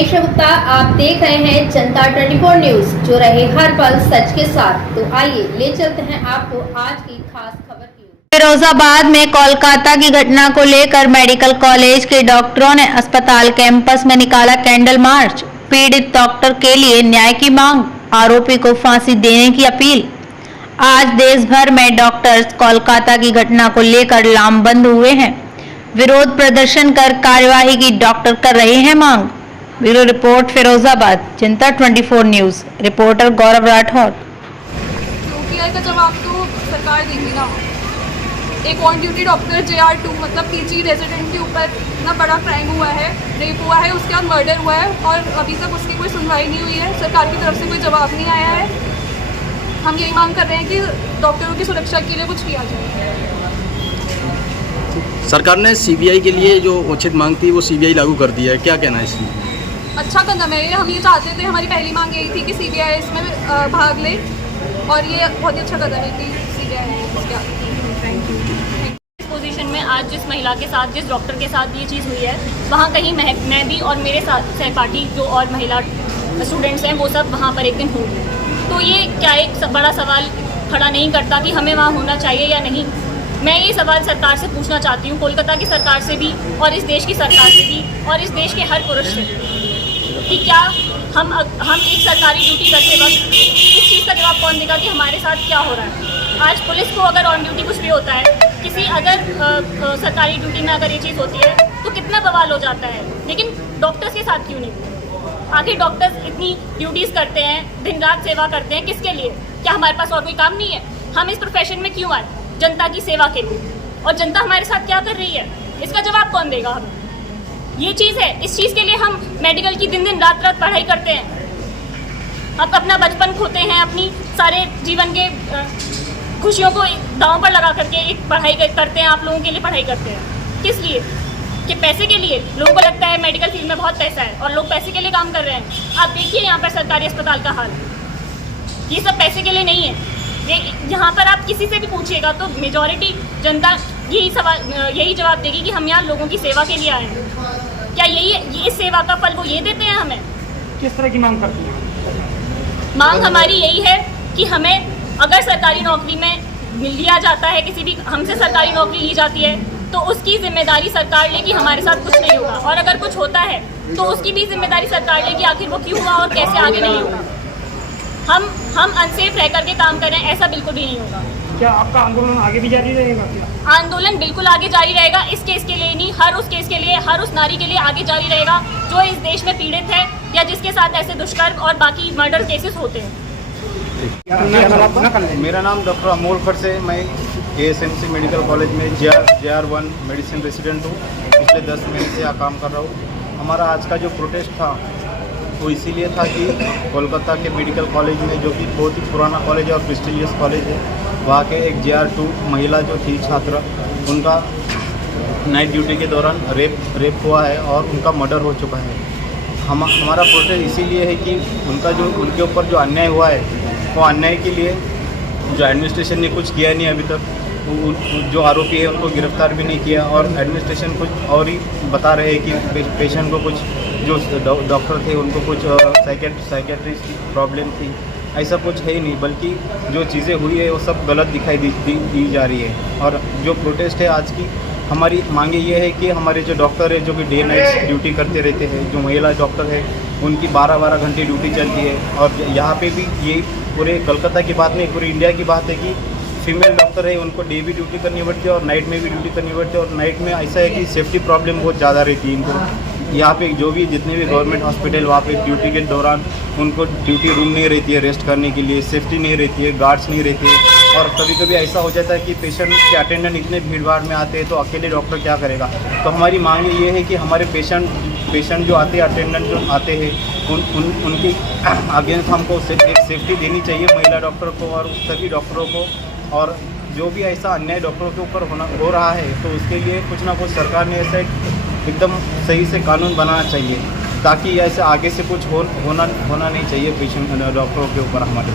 मैं ईशा गुप्ता, आप देख रहे हैं जनता 24 न्यूज, जो रहे हर पल सच के साथ। तो आइए ले चलते हैं आपको आज की खास खबर की। फिरोजाबाद में कोलकाता की घटना को लेकर मेडिकल कॉलेज के डॉक्टरों ने अस्पताल कैंपस में निकाला कैंडल मार्च। पीड़ित डॉक्टर के लिए न्याय की मांग, आरोपी को फांसी देने की अपील। आज देश भर में डॉक्टर्स कोलकाता की घटना को लेकर लामबंद हुए हैं। विरोध प्रदर्शन कर कार्यवाही की डॉक्टर कर रहे हैं मांग। ब्यूरो रिपोर्ट, फिरोजाबाद, जनता 24 न्यूज। रिपोर्टर गौरव राठौर। यूपीआई का जवाब तो सरकार देगी ना। एक ऑन ड्यूटी डॉक्टर JR2 मतलब पीजी रेजिडेंट के ऊपर इतना बड़ा क्राइम हुआ है, रेप हुआ है, उसके बाद मर्डर हुआ है और अभी तक उसकी कोई सुनवाई नहीं हुई है। सरकार की तरफ से कोई जवाब नहीं आया है। हम यही मांग कर रहे हैं कि डॉक्टरों की सुरक्षा के लिए कुछ किया जाए। सरकार ने CBI के लिए जो उचित मांग थी वो CBI लागू कर दिया है, क्या कहना है इसमें? अच्छा कदम है ये। हम ये चाहते थे, हमारी पहली मांग यही थी कि CBI इसमें भाग ले और ये बहुत ही अच्छा कदम है कि CBI इसके आगे। Thank you. इस पोजीशन में आज जिस महिला के साथ, जिस डॉक्टर के साथ ये चीज़ हुई है, वहाँ कहीं मैं भी और मेरे साथ सहपाठी जो और महिला स्टूडेंट्स हैं वो सब वहाँ पर एक दिन होंगे। तो ये क्या एक बड़ा सवाल खड़ा नहीं करता कि हमें वहाँ होना चाहिए या नहीं? मैं ये सवाल सरकार से पूछना चाहती हूँ, कोलकाता की सरकार से भी और इस देश की सरकार से भी और इस देश के हर पुरुष से, कि क्या हम एक सरकारी ड्यूटी करते वक्त इस चीज़ का जवाब कौन देगा कि हमारे साथ क्या हो रहा है? आज पुलिस को अगर ऑन ड्यूटी कुछ भी होता है, किसी अगर सरकारी ड्यूटी में अगर ये चीज़ होती है तो कितना बवाल हो जाता है, लेकिन डॉक्टर्स के साथ क्यों नहीं? आखिर डॉक्टर्स इतनी ड्यूटीज़ करते हैं, दिन रात सेवा करते हैं, किसके लिए? क्या हमारे पास और कोई काम नहीं है? हम इस प्रोफेशन में क्यों आए? जनता की सेवा के लिए। और जनता हमारे साथ क्या कर रही है, इसका जवाब कौन देगा हमें? ये चीज़ है, इस चीज़ के लिए हम मेडिकल की दिन दिन रात रात पढ़ाई करते हैं। हम अपना बचपन खोते हैं, अपनी सारे जीवन के खुशियों को दांव पर लगा करके एक पढ़ाई करते हैं। आप लोगों के लिए पढ़ाई करते हैं, किस लिए? कि पैसे के लिए? लोगों को लगता है मेडिकल फील्ड में बहुत पैसा है और लोग पैसे के लिए काम कर रहे हैं। आप देखिए यहाँ पर सरकारी अस्पताल का हाल, ये सब पैसे के लिए नहीं है। यहाँ पर आप किसी से भी पूछिएगा तो मेजॉरिटी जनता यही जवाब देगी कि हम यहाँ लोगों की सेवा के लिए आए हैं। क्या ये सेवा का फल वो ये देते हैं हमें? किस तरह की मांग करती हैं? मांग हमारी यही है कि हमें अगर सरकारी नौकरी में लिया जाता है, किसी भी हमसे सरकारी नौकरी ली जाती है, तो उसकी जिम्मेदारी सरकार ले कि हमारे साथ कुछ नहीं होगा, और अगर कुछ होता है तो उसकी भी जिम्मेदारी सरकार ले कि आखिर वो क्यों हुआ और कैसे आगे नहीं होगा। हम अनसेफ रह करके काम कर रहे हैं, ऐसा बिल्कुल भी नहीं होगा। क्या आपका आंदोलन आगे भी जारी रहेगा? क्या आंदोलन बिल्कुल आगे जारी रहेगा। इस केस के लिए नहीं, हर उस केस के लिए, हर उस नारी के लिए आगे जारी रहेगा जो इस देश में पीड़ित है या जिसके साथ ऐसे दुष्कर्म और बाकी मर्डर केसेस होते हैं। मेरा नाम डॉक्टर अमोल खड़से, मैं ASMC मेडिकल कॉलेज में JR1 मेडिसिन रेसिडेंट हूँ। पिछले 10 महीने से यहाँ काम कर रहा हूँ। हमारा आज का जो प्रोटेस्ट था वो इसीलिए था कि कोलकाता के मेडिकल कॉलेज में, जो कि बहुत ही पुराना कॉलेज है और प्रेस्टिजियस कॉलेज है, वहाँ के एक JR2 महिला जो थी छात्र, उनका नाइट ड्यूटी के दौरान रेप हुआ है और उनका मर्डर हो चुका है। हमारा प्रोटेस्ट इसीलिए है कि उनके ऊपर जो अन्याय हुआ है, वो अन्याय के लिए जो एडमिनिस्ट्रेशन ने कुछ किया नहीं अभी तक। जो आरोपी है उनको गिरफ्तार भी नहीं किया और एडमिनिस्ट्रेशन कुछ और ही बता रहे हैं कि पेशेंट को कुछ, जो डॉक्टर थे उनको कुछ साइकेट्रिस्ट की प्रॉब्लम थी। ऐसा कुछ है ही नहीं, बल्कि जो चीज़ें हुई है वो सब गलत दिखाई दी जा रही है। और जो प्रोटेस्ट है आज की, हमारी मांगे ये है कि हमारे जो डॉक्टर है, जो कि डे नाइट ड्यूटी करते रहते हैं, जो महिला डॉक्टर है उनकी 12-12 घंटे ड्यूटी चलती है। और यहाँ पे भी ये पूरे कलकत्ता की बात नहीं, पूरी इंडिया की बात है कि फीमेल डॉक्टर है उनको डे भी ड्यूटी करनी पड़ती है और नाइट में भी ड्यूटी करनी पड़ती है। और नाइट में ऐसा है कि सेफ्टी प्रॉब्लम बहुत ज़्यादा रहती है इनको। यहाँ पे जो भी जितने भी गवर्नमेंट हॉस्पिटल, वहाँ पे ड्यूटी के दौरान उनको ड्यूटी रूम नहीं रहती है रेस्ट करने के लिए, सेफ्टी नहीं रहती है, गार्ड्स नहीं रहते हैं। और कभी कभी ऐसा हो जाता है कि पेशेंट के अटेंडेंट इतने भीड़ भाड़ में आते हैं तो अकेले डॉक्टर क्या करेगा। तो हमारी मांग ये है कि हमारे पेशेंट जो आते हैं, अटेंडेंट जो आते हैं, उनके अगेंस्ट हमको एक सेफ्टी देनी चाहिए महिला डॉक्टर को और सभी डॉक्टरों को। और जो भी ऐसा अन्याय डॉक्टरों के ऊपर हो रहा है तो उसके लिए कुछ ना कुछ सरकार ने ऐसा एकदम सही से कानून बनाना चाहिए, ताकि ऐसे आगे से कुछ होना नहीं चाहिए पेशेंट डॉक्टरों के ऊपर हमारे।